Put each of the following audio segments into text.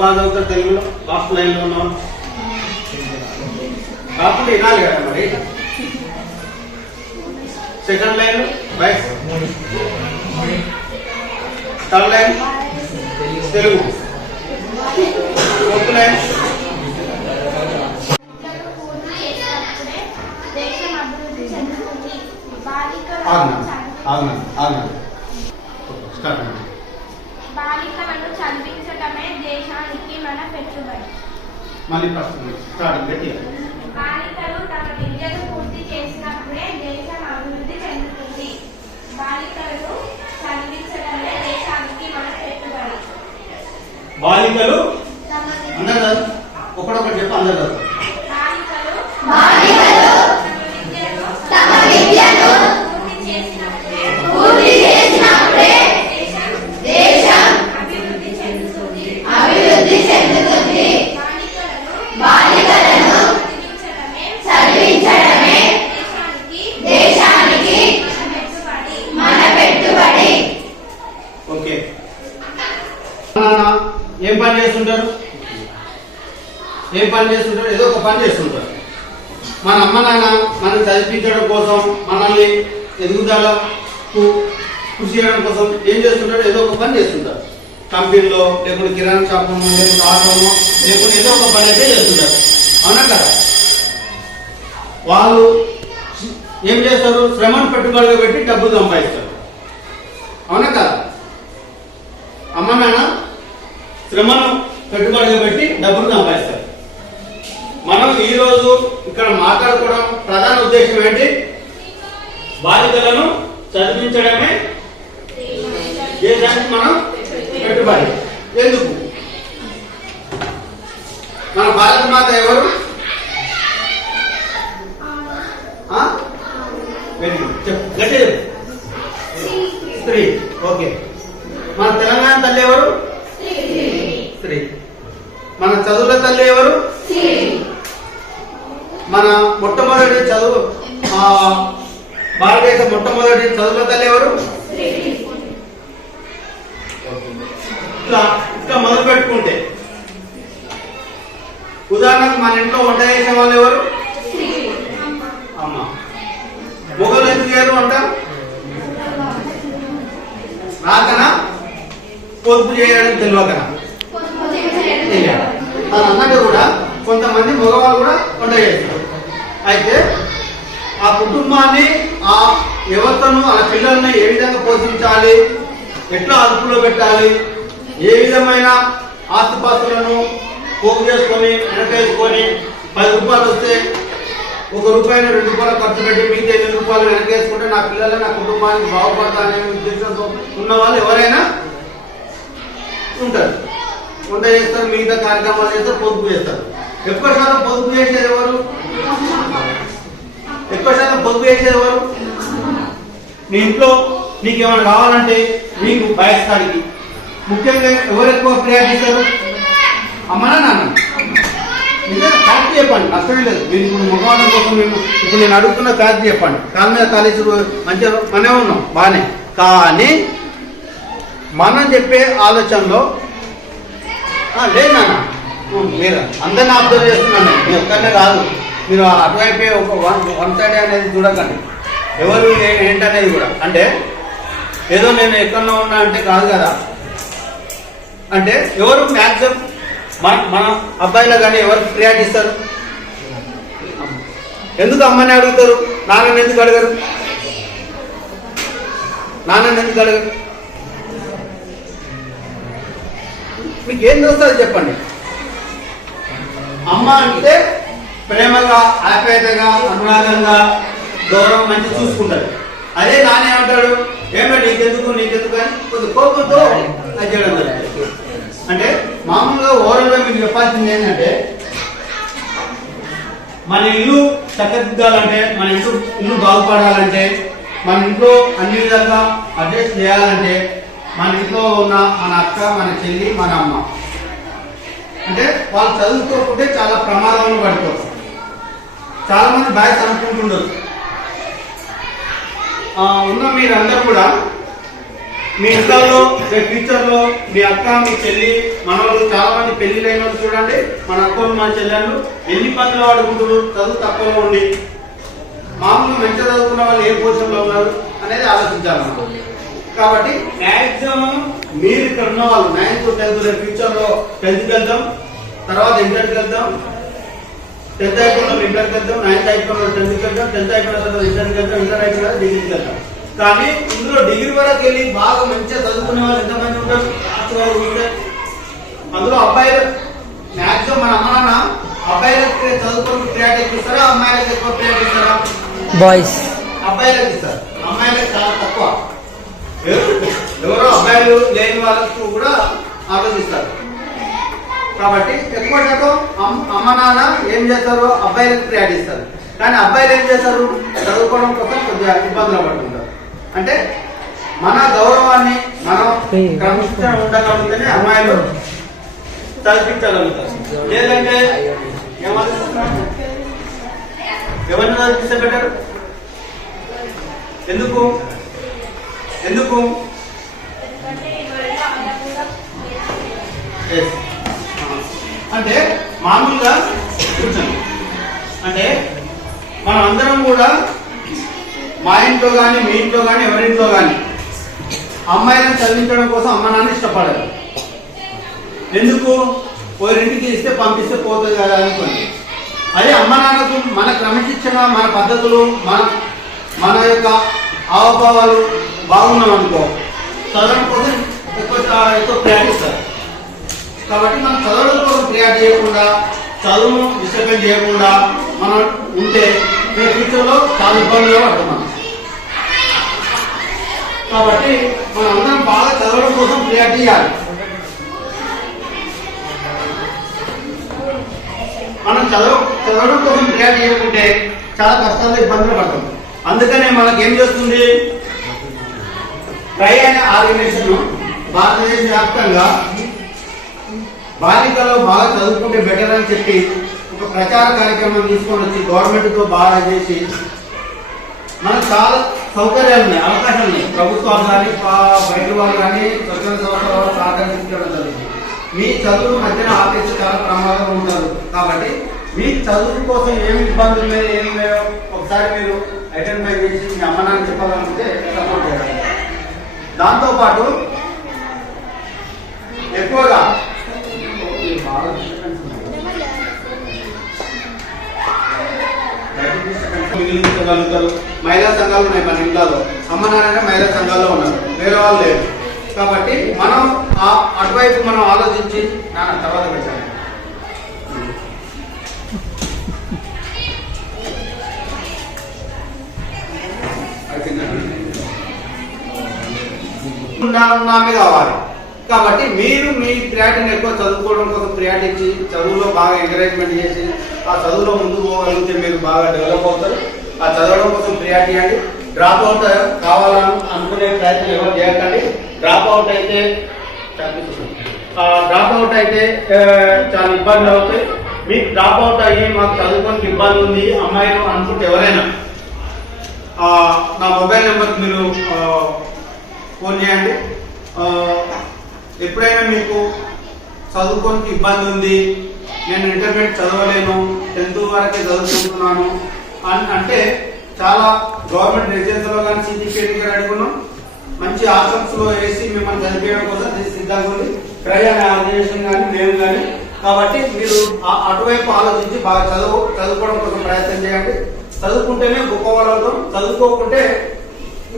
బాగా చదువుతారు తెలుగులో లాస్ట్ లైన్లో ఉన్నాం కాకుండా వినాలి కదా మరి. Second line right, third line Telugu, fourth line బాలికలను చదివించడమే దేశానికి మన పెట్టుబడి. మళ్ళీ ఫస్ట్ స్టార్టింగ్ పెట్టి బాలికలు తమ విద్యను పూర్తి చేసినప్పుడే దేశం అభివృద్ధి చెందుతుంది. బాలికలను చదివించడమే దేశానికి మన పెట్టుబడి. బాలికలు అందరు ఒకడొకటి చెప్పి అందరు బాలికలు తమ విద్యను పూర్తి చేసినప్పుడే దేశం అభివృద్ధి చెందుతుంది. బాలికలను చదివించడమే దేశానికి మన పెట్టుబడి. ఓకే. ఏం పని చేస్తుంటారు? ఏదో ఒక పని చేస్తుంటారు. మన అమ్మ నాన్న మనం చదివించడం కోసం, మనల్ని ఎదుగుదలకు కృషి చేయడం కోసం ఏం చేస్తుంటారు? ఏదో ఒక పని చేస్తుంటారు. కంపెనీలో లేకుంటే కిరాణా షాప్ లేకుంటే ఆటోలో లేకుంటే ఏదో ఒక పని అయితే చేస్తుంటారు. అవునా కదా? వాళ్ళు ఏం చేస్తారు? శ్రమను పెట్టుబడిగా పెట్టి డబ్బులు సంపాదిస్తారు. అవునా కదా? అమ్మ నాన్న శ్రమను పెట్టుబడిగా పెట్టి డబ్బులు సంపాదిస్తారు. మనం ఈరోజు ఇక్కడ మాట్లాడుకోవడం ప్రధాన ఉద్దేశం ఏంటి? బాలికలను చదివించడమే దేశానికి మనం పెట్టుబడి. ఎందుకు? మన భారత మాత ఎవరు? స్త్రీ. ఓకే. మన తెలంగాణ తల్లి ఎవరు? స్త్రీ. మన చదువుల తల్లి ఎవరు? మన మొట్టమొదటి చదువు భారతదేశ మొట్టమొదటి చదువుల తల్లి ఎవరు? ఇట్లా మొదలు పెట్టుకుంటే ఉదాహరణకు మన ఇంట్లో వంట చేసే వాళ్ళు ఎవరు? అమ్మ. మొగలు ఎందుకు చేయరు అంట? రాకనా? పొదుపు చేయడానికి తెలియకనా? అన్నట్టు కూడా కొంతమంది మగవాళ్ళు కూడా వంట చేస్తారు. అయితే ఆ కుటుంబాన్ని, ఆ వ్యవస్థను, ఆ పిల్లల్ని ఏ విధంగా పోషించాలి, ఎట్లా అదుపులో పెట్టాలి, ఏ విధమైన ఆస్తిపాస్తులను పోగు చేసుకొని వెనకేసుకొని 10 రూపాయలు వస్తే 1 రూపాయలు 2 రూపాయలు ఖర్చు పెట్టి మిగతా 8 రూపాయలు వెనకేసుకుంటే నా పిల్లలు నా కుటుంబానికి బాగుపడతాననే ఉద్దేశంతో ఉన్న వాళ్ళు ఎవరైనా ఉంటారు. వంట చేస్తారు, మిగతా కార్యక్రమాలు చేస్తారు, పొదుపు చేస్తారు. ఎక్కువ శాతం పొదుపు చేసేది ఎవరు? నీ ఇంట్లో నీకు ఏమైనా కావాలంటే నీకు బయటకాడికి ముఖ్యంగా ఎవరు ఎక్కువ ప్రయాణిస్తారు? అమ్మనా నాన్న? నిజంగా ఫ్యాక్ట్ చెప్పండి, నష్టమే లేదు. మీరు ఇప్పుడు మగవాళ్ళ కోసం ఇప్పుడు నేను అడుగుతున్న ఫ్యాక్ట్ చెప్పండి. కాళ్ళ మీద కాలేజీ మంచిగా మనమే ఉన్నాం బాగానే, కానీ మనం చెప్పే ఆలోచనలో లేదు నాన్న. మీరు అందరిని అబ్జర్వ్ చేస్తున్నాను, మీ ఒక్కనే కాదు. మీరు అటువైపే ఒక వన్ సైడ్ అనేది చూడకండి, ఎవరు ఏంటనేది కూడా. అంటే ఏదో నేను ఎక్కడో ఉన్నా అంటే కాదు కదా. అంటే ఎవరు మ్యాక్సిమం మన అబ్బాయిలో కానీ ఎవరు ప్రియారిటీ ఇస్తారు? ఎందుకు అమ్మని అడుగుతారు? నాన్నని ఎందుకు అడగరు? మీకు ఏం తెలుస్తుంది చెప్పండి. అమ్మ అంటే ప్రేమగా, ఆప్యాయతగా, అనురాగంగా, గౌరవం మంచి చూసుకుంటారు. అదే నాన్న ఏమంటాడు? ఏమో నీకెందుకు అని కొద్ది కోపంతో అది చేయడం జరుగుతుంది. అంటే మామూలుగా ఓవరాల్గా మీకు చెప్పాల్సింది ఏంటంటే, మన ఇల్లు చక్కదిద్దాలంటే, మన ఇల్లు బాగుపడాలంటే, మన ఇంట్లో అన్ని విధంగా అడ్జస్ట్ చేయాలంటే, మన ఇంట్లో ఉన్న మన అక్క, మన చెల్లి, మన అమ్మ అంటే వాళ్ళు చదువుకోకుంటే చాలా ప్రమాదంలో పడిపోతారు. చాలా మంది బాయ్స్ అనుకుంటుండరు. ఉన్న మీరందరూ కూడా మీ ఇంట్లో ఫ్యూచర్ లో మీ అక్క మీ చెల్లి మనవాళ్ళు చాలా మంది పెళ్లి అయిన వాళ్ళు చూడండి, మన అక్కలు మన చెల్లెళ్ళు ఎన్ని పనులు వాడుకుంటారు, చదువు తక్కువలో ఉండి మామూలుగా మంచిగా చదువుకున్న వాళ్ళు ఏ పొజిషన్లో ఉన్నారు అనేది ఆలోచించాలన్నమాట. కాబట్టి మ్యాక్సిమం మీరు ఇక్కడ ఉన్న వాళ్ళు 9th 10th ఫ్యూచర్ లో 10th వెళ్దాం, తర్వాత ఇంటర్కి వెళ్దాం, 10th అయిపోయిన ఇంటర్కి వెళ్దాం, 9th అయిపోయిన 10th వెళ్దాం, 10th అయిపోయిన తర్వాత ఇంటర్కి వెళ్దాం, ఇంటర్ అయిపోయిన డిగ్రీకి వెళ్దాం. కానీ ఇందులో డిగ్రీ వరకు వెళ్ళి బాగా మంచిగా చదువుకునే వాళ్ళు ఎంతమంది ఉంటారు? అందులో అబ్బాయిలు మ్యాక్సిమం మన అమ్మ నాన్న అబ్బాయిలకు చదువుకోవడానికి ప్రియారిటీ ఇస్తారా, అమ్మాయిలకు ఎక్కువ ప్రియారిటీ ఇస్తారా? బాయ్స్ అబ్బాయిలకు ఇస్తారు, అమ్మాయిలకు చాలా తక్కువ. ఎవరో అబ్బాయిలు లేని వాళ్ళకు కూడా ఆలోచిస్తారు. కాబట్టి ఎక్కువ శాతం అమ్మ నాన్న ఏం చేస్తారు, అబ్బాయిలకు ప్రియారిటీ ఇస్తారు. కానీ అబ్బాయిలు ఏం చేస్తారు, చదువుకోవడం కోసం కొద్దిగా ఇబ్బందులు పడుతుంటారు. అంటే మన గౌరవాన్ని మనం క్రమశిక్షణ ఉండగలిగితేనే అమ్మాయిలు చదివించగలుగుతారు. లేదంటే ఏమనుకుంటున్నారు, ఎవరిని చదివిస్తే బెటర్? ఎందుకు ఎందుకు అంటే మామూలుగా కూర్చోండి. అంటే మనం అందరం కూడా మా ఇంట్లో కానీ మీ ఇంట్లో కానీ ఎవరింట్లో కానీ అమ్మాయిలను చదివించడం కోసం అమ్మ నాన్న ఇష్టపడరు. ఎందుకు? ఎవరింటికి ఇస్తే పంపిస్తే పోతుంది కదా అనుకోండి. అదే అమ్మ నాన్నకు మన క్రమశిక్షణ, మన పద్ధతులు, మన యొక్క హావభావాలు బాగున్నాం అనుకో, చదవడం కోసం ఎక్కువ ప్రయాణిస్తారు. కాబట్టి మనం చదవడం కోసం ప్రయాణం చేయకుండా, చదువును డిస్టర్బెన్స్ చేయకుండా మనం ఉంటే ఫ్యూచర్లో చాలా ఇబ్బందులు పడుతున్నాం. కాబట్టి మనం అందరం బాగా చదవడం కోసం ప్రయాణం చేయాలి. మనం చదవడం కోసం ప్రయాణం చేయకుంటే చాలా కష్టాలు ఇబ్బందులు పడతాం. అందుకనే మనకి ఏం చేస్తుంది, ట్రై అనే ఆర్గనైజేషన్ భారతదేశ వ్యాప్తంగా బాలికలు బాగా చదువుకుంటే బెటర్ అని చెప్పి ఒక ప్రచార కార్యక్రమం తీసుకొని వచ్చి గవర్నమెంట్తో బాగా చేసి మనకు చాలా సౌకర్యాలు ఉన్నాయి, అవకాశాలు ఉన్నాయి. ప్రభుత్వాలు కానీ బయట వాళ్ళు కానీ స్వచ్ఛంద సంస్థల వాళ్ళు సహకరించడం జరుగుతుంది. మీ చదువు మధ్యన ఆపేసి చాలా ప్రమాదం ఉంటారు. కాబట్టి మీ చదువు కోసం ఏమి ఇబ్బందులు లేదు, ఏమి లేవో ఒకసారి మీరు ఐడెంటిఫై చేసి మీ అమ్మ నాన్న చెప్పాలనుకుంటే సపోర్ట్ చేయాలి. దాంతోపాటు ఎక్కువగా మిగిలించగలుగుతారు. మహిళా సంఘాలు ఉన్నాయి మన ఇంట్లో, అమ్మ నాన్న మహిళా సంఘాల్లో ఉన్నారు, వేరే వాళ్ళు లేరు. కాబట్టి మనం అటువైపు మనం ఆలోచించి తర్వాత పెట్టాలి. నామే కావాలి. కాబట్టి మీరు మీ ప్రియారిటీని ఎక్కువ చదువుకోవడం కోసం ప్రియారిటీ ఇచ్చి చదువులో బాగా ఎంకరేజ్మెంట్ చేసి ఆ చదువులో ముందుకు పోగలిగితే మీరు బాగా డెవలప్ అవుతారు. ఆ చదవడం కోసం ప్రియారిటీ అండి. డ్రాప్ అవుట్ కావాలని అనుకునే ప్రయత్నం ఎవరు చేయకండి. డ్రాప్ అవుట్ అయితే చాలా ఇబ్బందులు అవుతాయి. మీకు డ్రాప్ అవుట్ అయ్యి మాకు చదువుకోనికి ఇబ్బంది ఉంది అమ్మాయిలు అనుకుంటే ఎవరైనా నా మొబైల్ నెంబర్కి మీరు ఫోన్ చేయండి. ఎప్పుడైనా మీకు చదువుకోనికి ఇబ్బంది ఉంది, నేను ఇంటర్మీడియట్ చదవలేను, 10th వరకే చదువుకుంటున్నాను అంటే చాలా గవర్నమెంట్ రెసిడెన్స్లో కానీ సిజిపిఎస్కి అడుగున్నాం, మంచి ఆశ్రమ్స్లో వేసి మిమ్మల్ని చదివేయడం కోసం సిద్ధంగా ఉంది. ట్రై అనే ఆర్గనైజేషన్ కానీ మేము కానీ. కాబట్టి మీరు అటువైపు ఆలోచించి బాగా చదువుకోవడం కోసం ప్రయత్నం చేయండి. చదువుకుంటేనే గొప్ప వాళ్ళు అవుతాం, చదువుకోకుంటే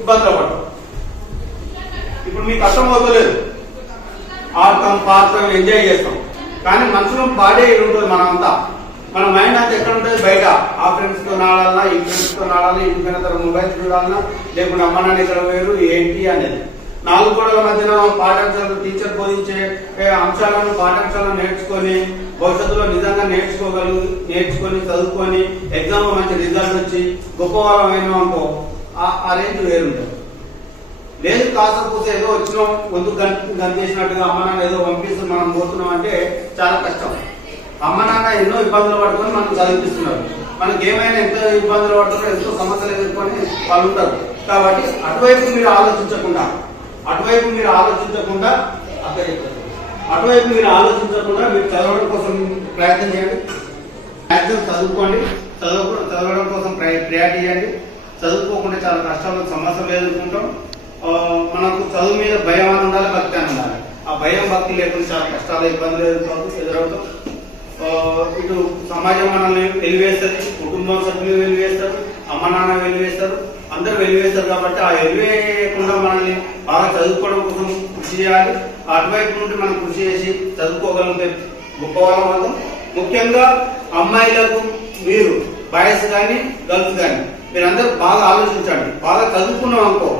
ఇబ్బందులు పడతాం. ఇప్పుడు మీకు కష్టం అవుతలేదు, ఆడతాం, పాడతాం, ఎంజాయ్ చేస్తాం. కానీ మనసులో బాడీ ఉంటుంది మనంతా. మన మైండ్ అంతా ఎక్కడ ఉంటుంది? బయట. ఆ ఫ్రెండ్స్తో నాడాలన్నా, ఈ ఫ్రెండ్స్తో నాడాలి, ఇంటికైన తర్వాత మొబైల్ చూడాలన్నా, లేకుంటే అమ్మ నాన్న ఇక్కడ వేరు ఏంటి అనేది. 4 గోడల మధ్యన పాఠాంశాలు టీచర్ బోధించే అంశాలను పాఠాంశాలను నేర్చుకొని భవిష్యత్తులో నిజంగా నేర్చుకొని చదువుకొని ఎగ్జామ్ మంచి రిజల్ట్ వచ్చి గొప్ప వాళ్ళమైన అనుకో ఆ రేంజ్ వేరుంటుంది. లేదు కాసపూస ఏదో వచ్చినాం గొంతు గంతేసినట్టుగా అమ్మ నాన్న ఏదో పంపిస్తూ మనం పోతున్నాం అంటే చాలా కష్టం. అమ్మ నాన్న ఎన్నో ఇబ్బందులు పడుకొని మనకు చదివిస్తున్నారు. మనకి ఏమైనా ఎంతో ఇబ్బందులు పడుతున్నారు, ఎంతో సమస్యలు ఎదుర్కొని వాళ్ళు ఉంటారు. కాబట్టి అటువైపు మీరు ఆలోచించకుండా అటువైపు మీరు ఆలోచించకుండా అటువైపు మీరు ఆలోచించకుండా మీరు చదవడం కోసం ప్రయత్నం చేయండి. మ్యాక్సిమం చదువుకోండి. చదవడం కోసం ప్రయారిటీ చేయండి. చదువుకోకుండా చాలా కష్టాలు సమస్యలు ఎదుర్కొంటాం. మనకు చదువు మీద భయం అని ఉండాలి, భక్తి అని ఉండాలి. ఆ భయం భక్తి లేకుండా చాలా కష్టాలు ఇబ్బందులు ఎదురవుతాం. ఇటు సమాజం మనల్ని వెలివేస్తుంది, కుటుంబం సభ్యులు వెలివేస్తారు, అమ్మ నాన్న వెలివేస్తారు, అందరూ వెలివేస్తారు. కాబట్టి ఆ వెలివేయకుండా మనల్ని బాగా చదువుకోవడం కోసం కృషి చేయాలి. అటువైపు నుండి మనం కృషి చేసి చదువుకోగలిగితే గొప్పవాళ్ళం అవుతాం. ముఖ్యంగా అమ్మాయిలకు మీరు బాయ్స్ కానీ గర్ల్స్ కానీ మీరందరూ బాగా ఆలోచించండి. బాగా చదువుకున్నాం అనుకో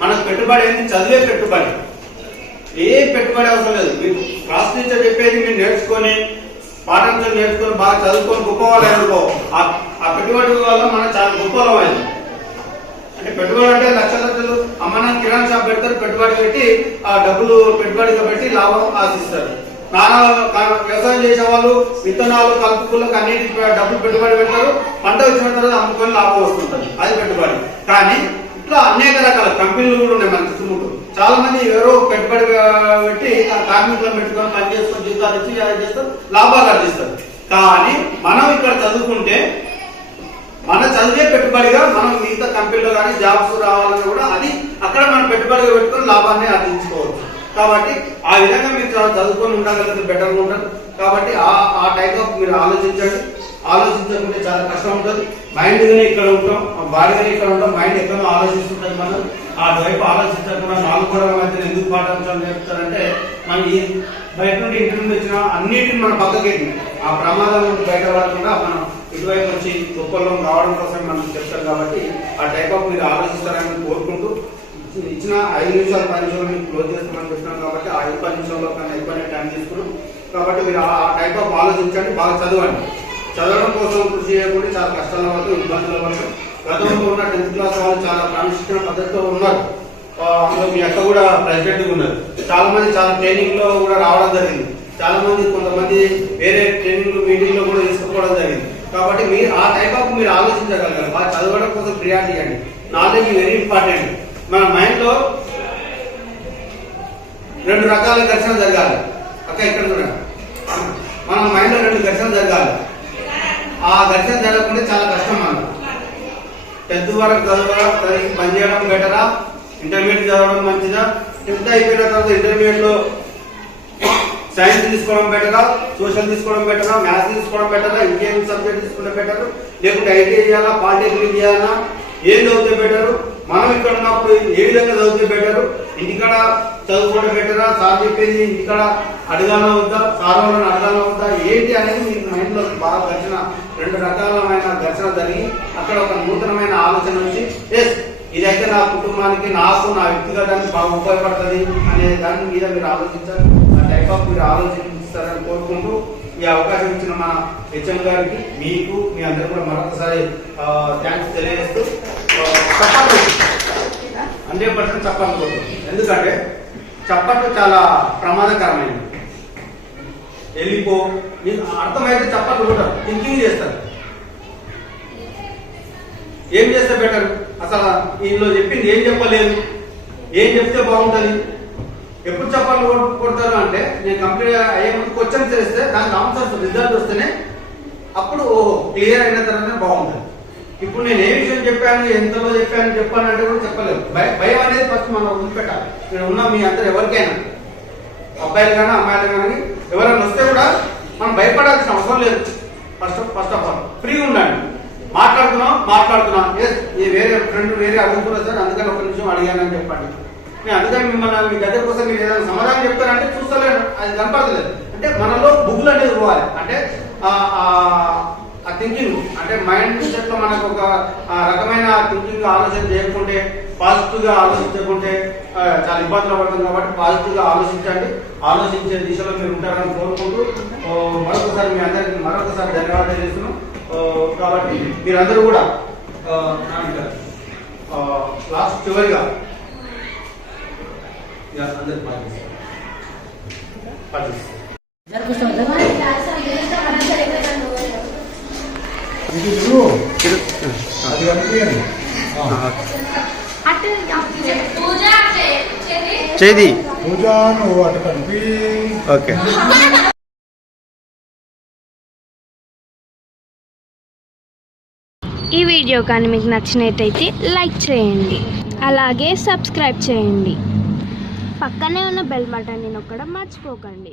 మనకు పెట్టుబడి ఏంటి? చదివే పెట్టుబడి. ఏ పెట్టుబడి అవసరం లేదు. మీకు క్లాస్ టీచర్ చెప్పేది మీరు నేర్చుకొని పాఠాంశాలు నేర్చుకొని బాగా చదువుకొని గొప్పవాళ్ళు అనుకో ఆ పెట్టుబడి వల్ల మనం చాలా గొప్పవాళ్ళం అయింది. అంటే పెట్టుబడి అంటే లక్షలు అమ్మ నాన్న కిరాణా షాప్ పెడతారు, పెట్టుబడి పెట్టి ఆ డబ్బులు పెట్టుబడిగా పెట్టి లాభం ఆశిస్తారు. నానా వ్యవసాయం చేసే వాళ్ళు విత్తనాలు కలుపుకులకు అన్నిటికి డబ్బులు పెట్టుబడి పెడతారు. పంట వచ్చిన తర్వాత అమ్ముకొని లాభం వస్తుంటుంది, అది పెట్టుబడి. కానీ ఇట్లా అనేక రకాల కంపెనీలు కూడా ఉన్నాయి మన చుట్టూ. చాలా మంది ఎవరో పెట్టుబడి పెట్టి కార్మికులను పెట్టుకొని పని చేసుకొని జీతాలు ఇచ్చి అది చేస్తారు, లాభాలు ఆర్జిస్తారు. కానీ మనం ఇక్కడ చదువుకుంటే మన చదివే పెట్టుబడిగా మనం మిగతా కంపెనీలో కానీ జాబ్స్ రావాలని కూడా అది అక్కడ మనం పెట్టుబడిగా పెట్టుకొని లాభాన్ని ఆర్జించుకోవచ్చు. కాబట్టి ఆ విధంగా మీరు చదువుకొని ఉండగలిగితే బెటర్గా ఉంటుంది. కాబట్టి ఆ టైప్ ఆఫ్ మీరు ఆలోచించకుంటే చాలా కష్టం ఉంటుంది. మైండ్ గానే ఇక్కడ ఉంటాం, బాడీ గానే ఇక్కడ ఉంటాం, మైండ్ ఎక్కడో ఆలోచిస్తుంటుంది. మనం ఆ వైపు ఆలోచించకుండా నాలుగు గోడల మధ్య ఎందుకు పాఠాంశాలు నేర్పుతారంటే మనం ఈ బయట నుండి ఇంటి నుండి వచ్చిన అన్నిటిని మన పక్కకెట్టి ఆ ప్రమాదం బయట పడకుండా మనం ఇటువైపు వచ్చి గొప్పలో రావడం కోసం మనం చెప్తారు. కాబట్టి ఆ టైప్ ఆఫ్ మీరు ఆలోచిస్తారని కోరుకుంటూ ఇచ్చిన 5 నిమిషాలు 10 నిమిషాలు క్లోజ్ చేస్తామని చెప్తున్నాం. కాబట్టి ఆ 5-10 నిమిషాల్లో కన్నా ఎక్కువ టైం తీసుకున్నాం. కాబట్టి మీరు ఆ టైప్ ఆఫ్ ఆలోచించండి, బాగా చదవండి. చదవడం కోసం కృషి చేయకుండా చాలా కష్టాల వరకు ఇబ్బందుల వరకు గతంలో ఉన్న 10th క్లాస్ వాళ్ళు చాలా క్రమశిక్షణ పద్ధతితో ఉన్నారు. అందులో మీ అక్క కూడా ప్రెసిడెంట్గా ఉన్నారు. చాలా మంది చాలా ట్రైనింగ్ లో కూడా రావడం జరిగింది. చాలా మంది కొంతమంది వేరే ట్రైనింగ్ మీటింగ్ లో కూడా తీసుకోవడం జరిగింది. కాబట్టి మీరు ఆ టైప్ ఆఫ్ మీరు ఆలోచించగలగాలి. బాగా చదవడం కోసం ప్రియారిటీ ఇవ్వండి. Knowledge very important. మన మైండ్ లో 2 రకాల ఘర్షణ జరగాలి. అక్క ఇక్కడ కూడా మన మైండ్ లో 2 ఘర్షణ జరగాలి. ఆ ఘర్షణ జరగకుండా చాలా కష్టం. మనం 10th వరకు చదవడం పని చేయడం బెటరా, ఇంటర్మీడియట్ చదవడం మంచిదా, 10th అయిపోయిన తర్వాత ఇంటర్మీడియట్ లో సైన్స్ తీసుకోవడం బెటరా, సోషల్ తీసుకోవడం బెటరా, మ్యాథ్స్ తీసుకోవడం బెటరా, ఇంకేం సబ్జెక్ట్ తీసుకుంటే బెటర్, లేకుంటే ఐటీఐ చేయాలా, పాలిటెక్నిక్ చేయాలా, ఏం చదివితే బెటరు, మనం ఇక్కడ ఉన్నప్పుడు ఏ విధంగా చదివితే బెటరు, ఇంటికాడ చదువుకోవడం బెటరా, సార్ చెప్పేది ఇంటికాడ అడగాల వద్దా, సార్ వాళ్ళని అడగాల వద్దా, ఏంటి అనేది మీ మైండ్ లో బాగా ఘర్షణ 2 రకాలమైన ఘర్షణ జరిగి అక్కడ ఒక నూతనమైన ఆలోచన వచ్చి ఎస్ ఇదైతే నా కుటుంబానికి నాకు నా వ్యక్తిగతానికి బాగా ఉపయోగపడుతుంది అనే దాని మీద మీరు ఆలోచించాలి. ఆ టైప్ ఆఫ్ మీరు ఆలోచిస్తారని కోరుకుంటూ ఈ అవకాశం ఇచ్చిన మన హెచ్ఎం గారికి మీకు మీ అందరూ కూడా మరొకసారి థ్యాంక్స్ తెలియజేస్తూ చప్పట్లు 100% చప్పట్లు. ఎందుకంటే చప్పట్లు చాలా ప్రమాదకరమైనది. వెళ్ళిపో మీకు అర్థమైతే చప్పట్లు ఉంటారు, థింకింగ్ చేస్తారు. ఏం చేస్తే బెటర్, అసలు వీళ్ళు చెప్పింది ఏం చెప్పలేదు, ఏం చెప్తే బాగుంటుంది, ఎప్పుడు చప్పట్లు కొడతారు అంటే నేను కంప్లీట్ అయ్యే ముందు క్వశ్చన్స్ చేస్తే దానికి ఆన్సర్స్ రిజల్ట్ వస్తేనే అప్పుడు ఓహో క్లియర్ అయిన తర్వాతనే బాగుంటుంది. ఇప్పుడు నేను ఏ విషయం చెప్పాను, ఎంతలో చెప్పాను అంటే కూడా చెప్పలేదు. భయం అనేది ఫస్ట్ మనం వదిలిపెట్టాలి. ఇక్కడ ఉన్న మీ అందరు ఎవరికైనా అబ్బాయిలు కానీ అమ్మాయిలు కానీ ఎవరైనా వస్తే కూడా మనం భయపడాల్సిన అవసరం లేదు. ఫస్ట్ ఆఫ్ ఆల్ ఫ్రీగా ఉండండి. మాట్లాడుతున్నాం వేరే ఫ్రెండ్ వేరే అడుగుతున్నారు సార్ అందుకని 1 నిమిషం అడిగానని చెప్పండి. నేను అందుకని మిమ్మల్ని మీ దగ్గర కోసం మీరు ఏదైనా సమాధానం చెప్తారంటే చూస్తలేను, అది కనపడలేదు. అంటే మనలో బుగ్గులు అనేది పోవాలి. అంటే ఆ థింకింగ్ అంటే మైండ్ సెట్ లో మనకు ఒక రకమైన థింకింగ్ ఆలోచన చేయకుంటే, పాజిటివ్ గా ఆలోచించకుంటే చాలా ఇబ్బందులు పడుతుంది. కాబట్టి పాజిటివ్ గా ఆలోచించండి. ఆలోచించే దిశలో మీరు ఉంటారని కోరుకుంటూ మరొకసారి మీ అందరికి మరొకసారి ధన్యవాదాలు చేస్తున్నాం. కాబట్టి మీరందరూ కూడా లాస్ట్ చివరిగా అందరికి పూజ చేది పూజ నువ్వు అటు కనిపి. ఓకే. ఈ వీడియో కానీ మీకు నచ్చినట్టయితే లైక్ చేయండి, అలాగే సబ్స్క్రైబ్ చేయండి. పక్కనే ఉన్న బెల్ బటన్ని నొక్కడం మర్చిపోకండి.